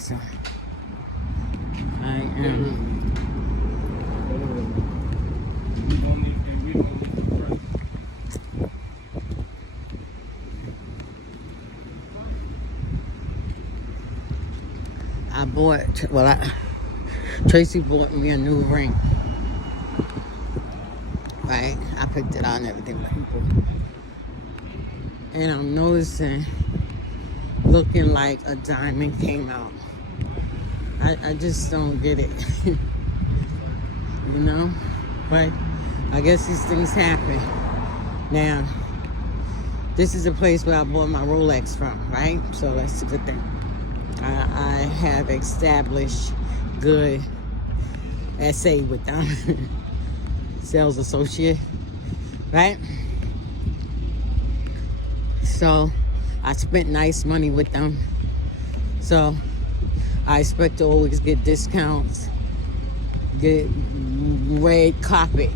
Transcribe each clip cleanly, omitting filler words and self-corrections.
So I am. Tracy bought me a new ring. Right? I picked it out and everything with people. And I'm noticing looking like a diamond came out. I just don't get it. You know? But I guess these things happen. Now, this is the place where I bought my Rolex from, right? So that's a good thing. I have established good SA with them. Sales associate, right? So I spent nice money with them. So I expect to always get discounts, get red carpet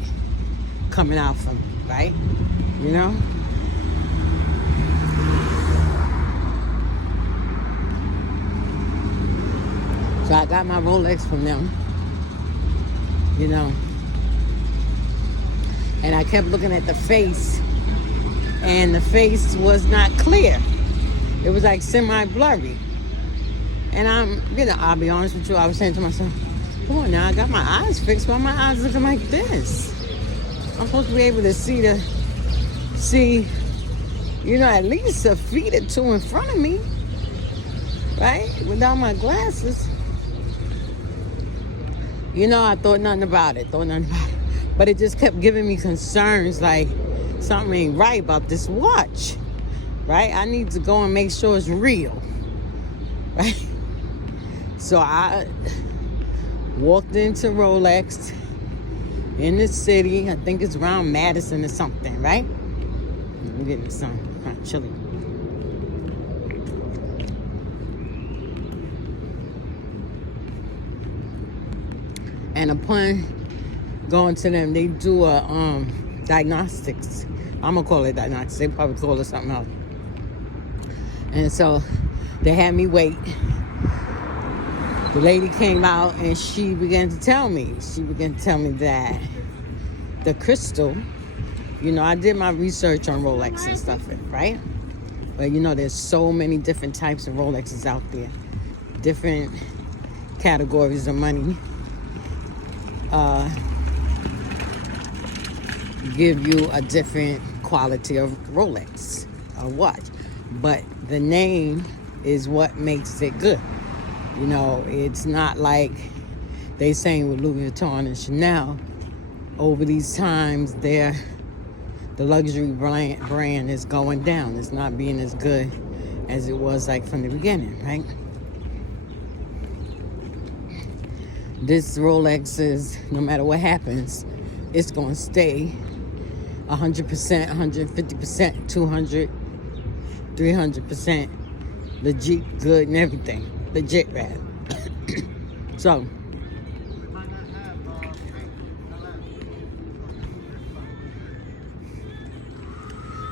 coming out from me, right? You know? So I got my Rolex from them, you know. And I kept looking at the face, and the face was not clear. It was like semi-blurry. And I'll be honest with you, I was saying to myself, come on now, I got my eyes fixed, why my eyes looking like this? I'm supposed to be able to see, at least a feet or two in front of me, right? Without my glasses. I thought nothing about it. But it just kept giving me concerns, like something ain't right about this watch, right? I need to go and make sure it's real, right? So I walked into Rolex in the city. I think it's around Madison or something, right? I'm getting some kind of chilly. And upon going to them, they do a diagnostics. I'm gonna call it diagnostics. They probably call it something else. And so they had me wait. The lady came out and she began to tell me that the crystal, I did my research on Rolex and stuff, right? But there's so many different types of Rolexes out there, different categories of money. Give you a different quality of Rolex or watch, but the name is what makes it good. It's not like they saying with Louis Vuitton and Chanel. Over these times, the luxury brand is going down. It's not being as good as it was like from the beginning, right? This Rolex is, no matter what happens, it's going to stay 100%, 150%, 200, 300% legit, good, and everything. Legit, right? So,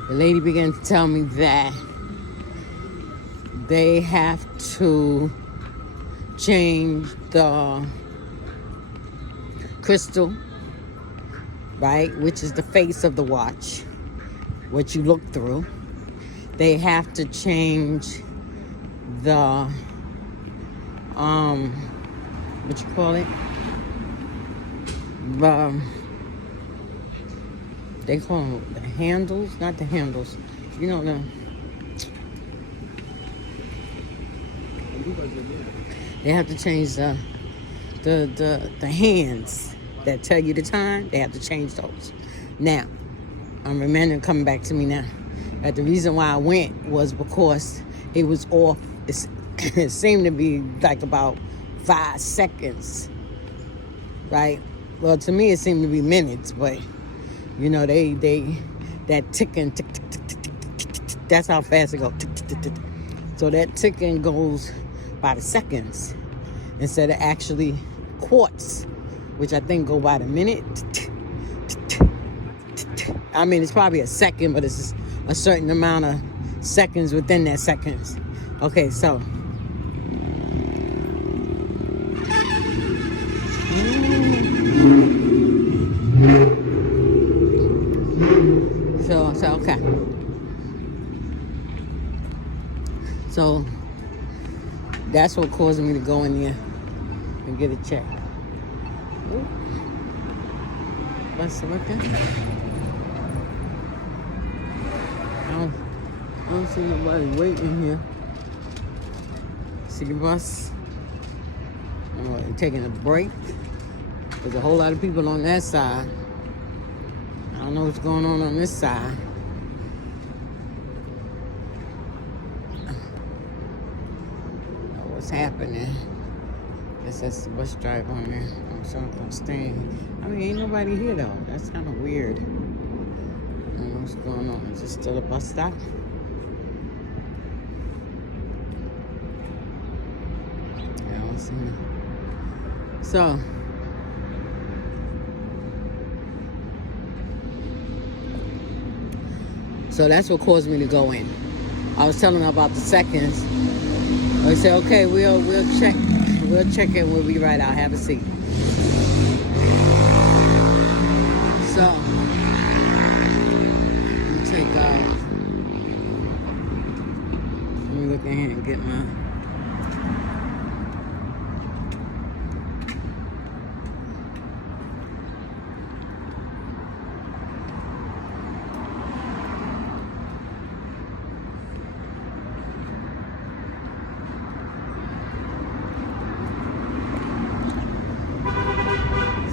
the lady began to tell me that they have to change the crystal, right, which is the face of the watch, what you look through. They have to change the what you call it, they call them the handles, not the handles, they have to change the hands that tell you the time. They have to change those. Now, I'm remembering coming back to me now that the reason why I went was because it was off. It seemed to be like about 5 seconds, right? Well, to me it seemed to be minutes, but they that ticking, tick, tick, tick, tick, tick, tick, tick, that's how fast it goes. Tick, tick, tick, tick. So that ticking goes by the seconds instead of actually quarts, which I think go by the minute. I mean, it's probably a second, but it's a certain amount of seconds within that seconds. Okay, so So that's what caused me to go in there and get a check. Ooh. What's working? I don't see nobody waiting here. See the bus? Oh, they're taking a break. There's a whole lot of people on that side. I don't know what's going on this side. What's happening? Guess that's the bus driver on there. I'm sorry if I'm staying. I mean, ain't nobody here though. That's kind of weird. I don't know what's going on. Is it still a bus stop? Yeah, I don't see it. So that's what caused me to go in. I was telling them about the seconds. They said, okay, we'll check it. We'll be right out. Have a seat. So, take off. Let me look in here and get my.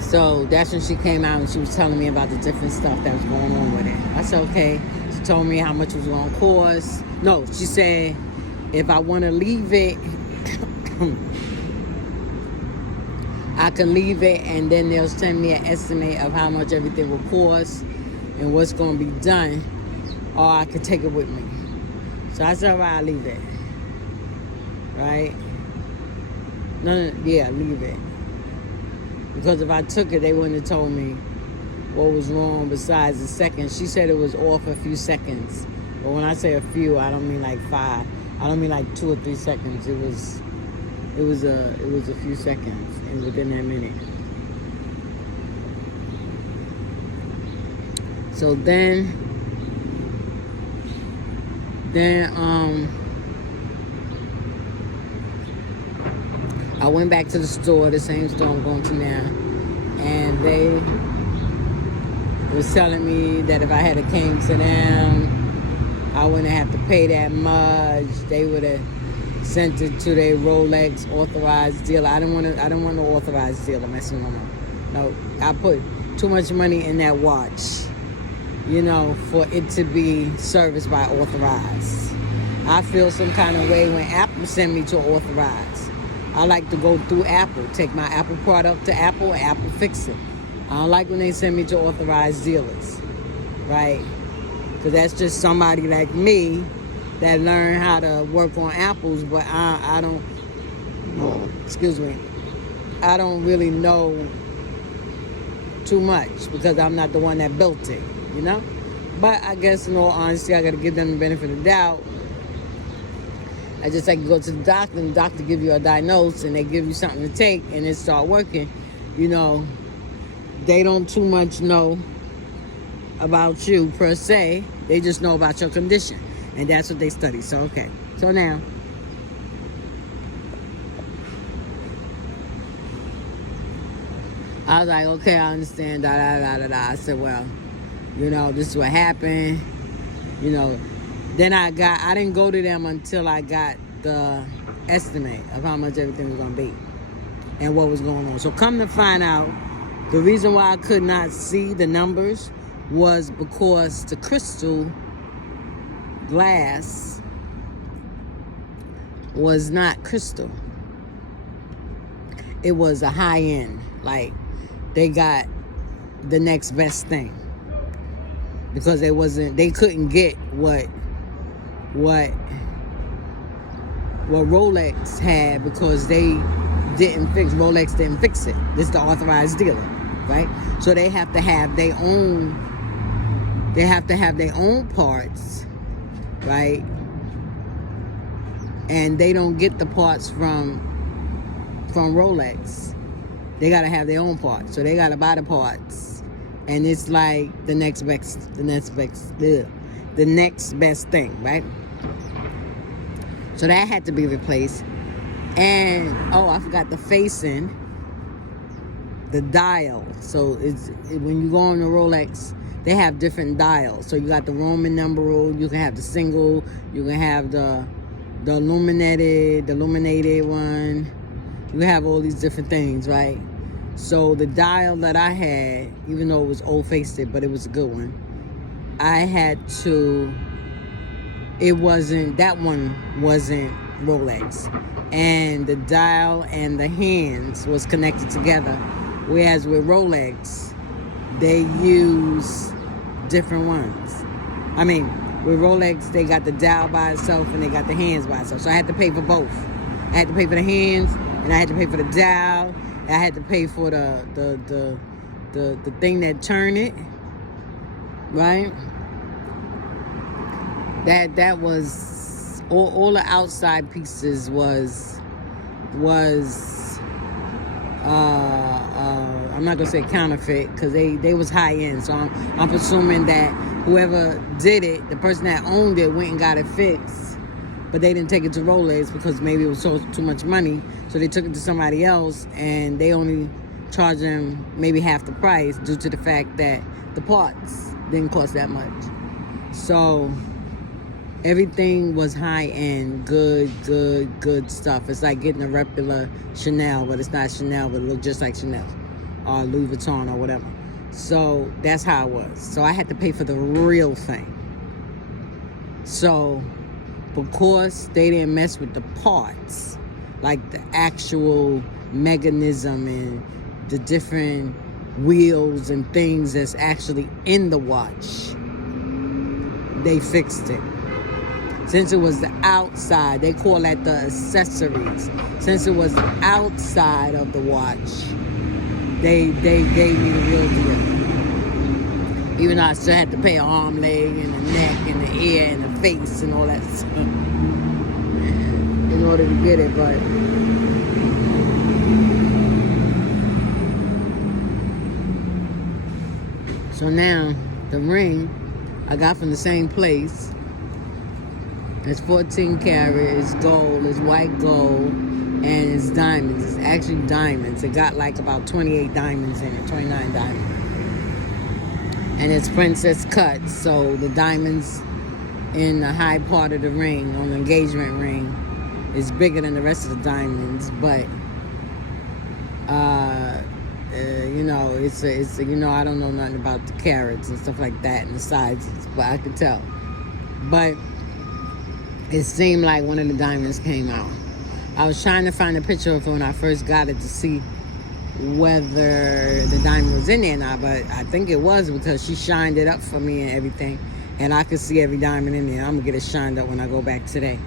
So that's when she came out and she was telling me about the different stuff that was going on with it. I said, okay. She told me how much it was going to cost. No, she said, if I want to leave it, I can leave it and then they'll send me an estimate of how much everything will cost and what's going to be done, or I could take it with me. So I said, all right, I'll leave it. Right? Leave it. Because if I took it, they wouldn't have told me what was wrong besides the seconds. She said it was off a few seconds. But when I say a few, I don't mean like 5. I don't mean like 2 or 3 seconds. It was a few seconds and within that minute. So then I went back to the store, the same store I'm going to now, and they was telling me that if I had came to them, I wouldn't have to pay that much. They would have sent it to their Rolex authorized dealer. I didn't want the authorized dealer messing with me. No, I put too much money in that watch, for it to be serviced by authorized. I feel some kind of way when Apple send me to authorized. I like to go through Apple, take my Apple product to Apple, and Apple fix it. I don't like when they send me to authorized dealers, right? Because that's just somebody like me that learned how to work on Apples, but I don't, I don't really know too much because I'm not the one that built it, But I guess in all honesty, I got to give them the benefit of the doubt. I just like to go to the doctor and the doctor give you a diagnosis and they give you something to take and it start working. They don't too much know about you per se. They just know about your condition. And that's what they study. So, okay. So now, I was like, okay, I understand, I said, well, this is what happened. Then I didn't go to them until I got the estimate of how much everything was going to be and what was going on. So come to find out, the reason why I could not see the numbers was because the crystal glass was not crystal. It was a high end. Like, they got the next best thing. Because they couldn't get what Rolex had because Rolex didn't fix it. This is the authorized dealer, right? So they have to have their own parts, right? And they don't get the parts from Rolex. They gotta have their own parts. So they gotta buy the parts. And it's like the next best thing, right? So that had to be replaced. And, oh, I forgot the facing, the dial. So when you go on the Rolex, they have different dials. So you got the Roman numeral, you can have the single, you can have the illuminated one. You have all these different things, right? So the dial that I had, even though it was old-faced, but it was a good one, that one wasn't Rolex. And the dial and the hands was connected together. Whereas with Rolex, they use different ones. I mean, with Rolex, they got the dial by itself and they got the hands by itself. So I had to pay for both. I had to pay for the hands and I had to pay for the dial. I had to pay for the thing that turned it, right? That was all the outside pieces was I'm not gonna say counterfeit because they was high end. So I'm assuming that whoever did it, the person that owned it, went and got it fixed, but they didn't take it to Rolex because maybe it was too much money. So they took it to somebody else and they only charged them maybe half the price due to the fact that the parts didn't cost that much. So everything was high end, good stuff. It's like getting a replica Chanel, but it's not Chanel, but it looked just like Chanel or Louis Vuitton or whatever. So that's how it was. So I had to pay for the real thing. So because they didn't mess with the parts, like the actual mechanism and the different wheels and things that's actually in the watch, they fixed it. Since it was the outside, they call that the accessories. Since it was the outside of the watch, they gave me the real deal. Even though I still had to pay an arm, leg, and the neck, and the ear, and the face, and all that stuff in order to get it, but so now the ring I got from the same place. It's 14 karat, it's gold, it's white gold, and it's diamonds. It's actually diamonds. It got like about 28 diamonds in it, 29 diamonds. And it's princess cut, so the diamonds in the high part of the ring, on the engagement ring, is bigger than the rest of the diamonds, but you know, it's you know, I don't know nothing about the carats and stuff like that and the sizes, but I could tell. But it seemed like one of the diamonds came out. I was trying to find a picture of it when I first got it to see whether the diamond was in there or not, but I think it was because she shined it up for me and everything, and I could see every diamond in there. I'm gonna get it shined up when I go back today.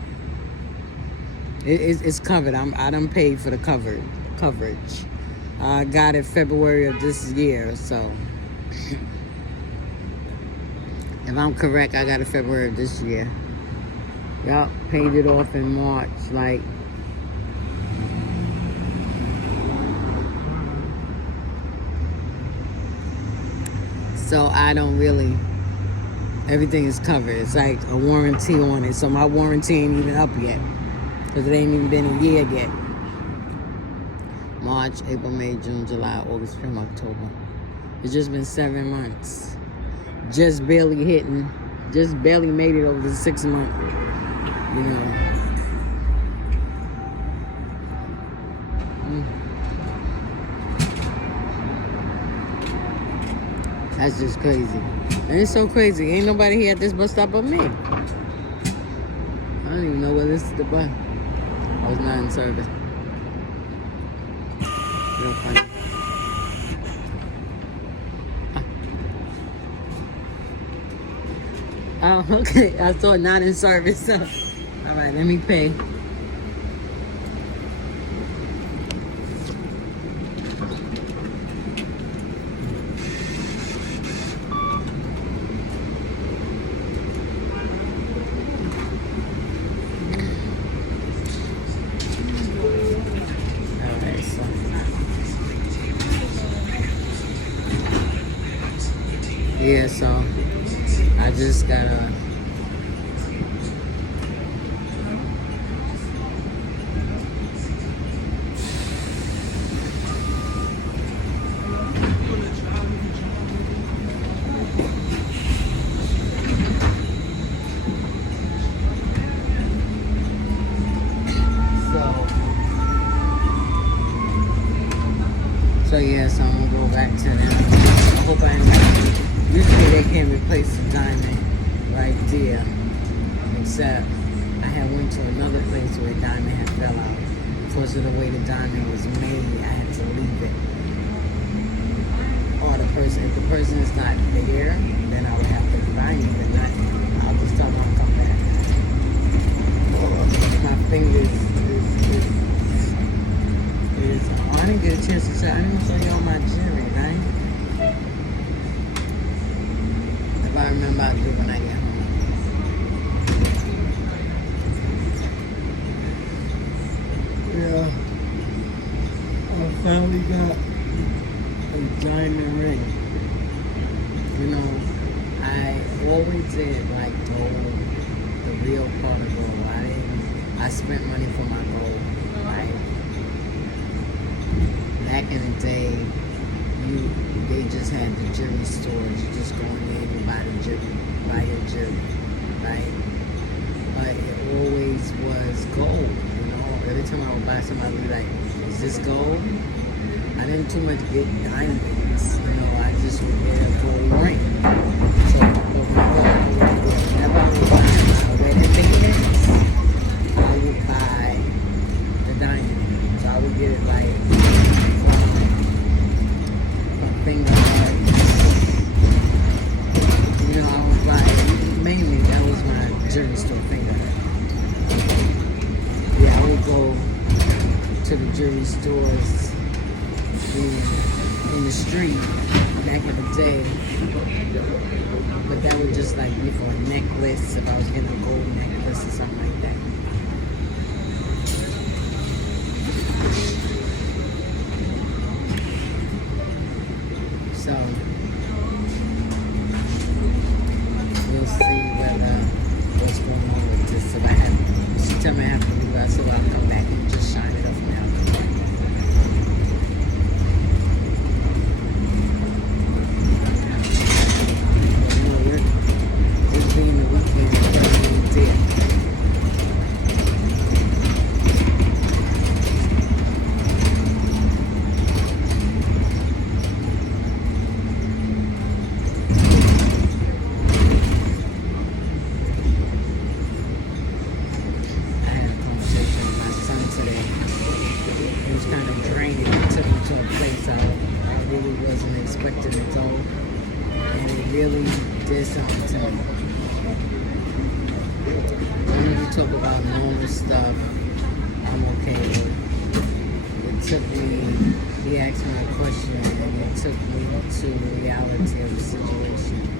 It's covered. I done paid for the coverage. I got it February of this year, so if I'm correct, I got it February of this year. Yup, paid it off in March, like so I don't really, everything is covered. It's like a warranty on it, so my warranty ain't even up yet because it ain't even been a year yet. March, April, May, June, July, August, September, October. It's just been 7 months. Just barely made it over the 6 months. You know. That's just crazy. And it's so crazy. Ain't nobody here at this bus stop but me. I don't even know where this is the bus. I was not in service. Real funny. Oh, okay. I saw not in service. All right, let me pay. Yeah, so I just gotta So yeah, so I'm gonna go back to them. I hope I am. Usually they can't replace the diamond right there, except I had went to another place where the diamond had fell out. Because of the way the diamond was made, I had to leave it. Or the person, if the person is not there, then I would have to buy it. But not, I'll just tell them I'll come back. My fingers is I didn't get a chance to say, I didn't show you all my jewelry, right? If I remember, I'll do it when I get home. Yeah, I finally got a diamond ring. You know, I always did like gold, the real part of gold. I spent money for my gold. Like back in the day, they just had the jewelry stores. You just go in there and you buy your jewelry, right? But it always was gold. Every time I would buy something, I'd be like, is this gold? I didn't too much get diamonds. I just would get a gold ring. So whenever I would buy my wedding bands, I would buy the diamond. So I would get it like from finger hearts. I would buy, mainly that was my jewelry store, finger heart. Yeah, I would go to the jewelry stores in the street back in the day, but that would just like be for a necklace if I was getting a gold necklace or something like that. So we'll see what's going on with this. If she tell me I have to leave, I said I'll come back and just shine it up now. It's being the weekend, everything's there. Expecting to go, and it really did something to me. When you talk about normal stuff, I'm okay with. It took me, he asked me a question, and it took me to the reality of the situation.